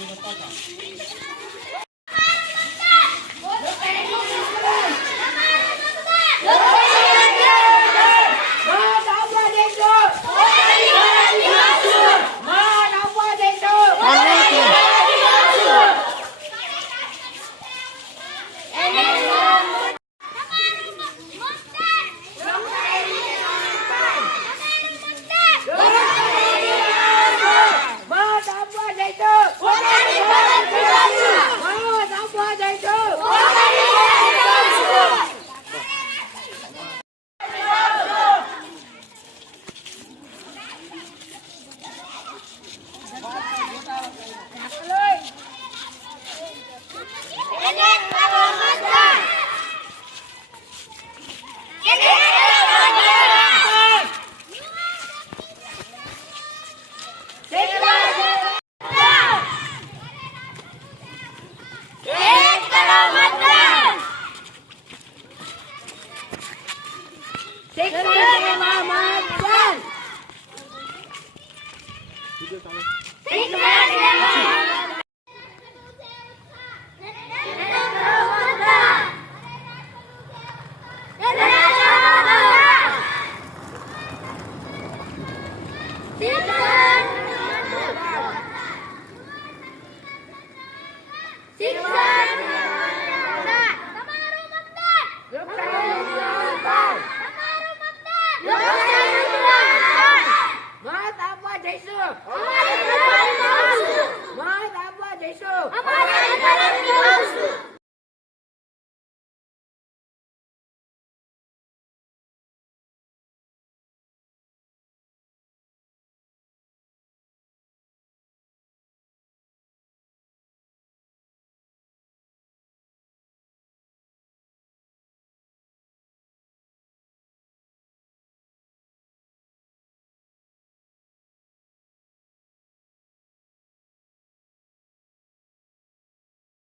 મત આપવા જઈશું. મત આપવા જઈશું.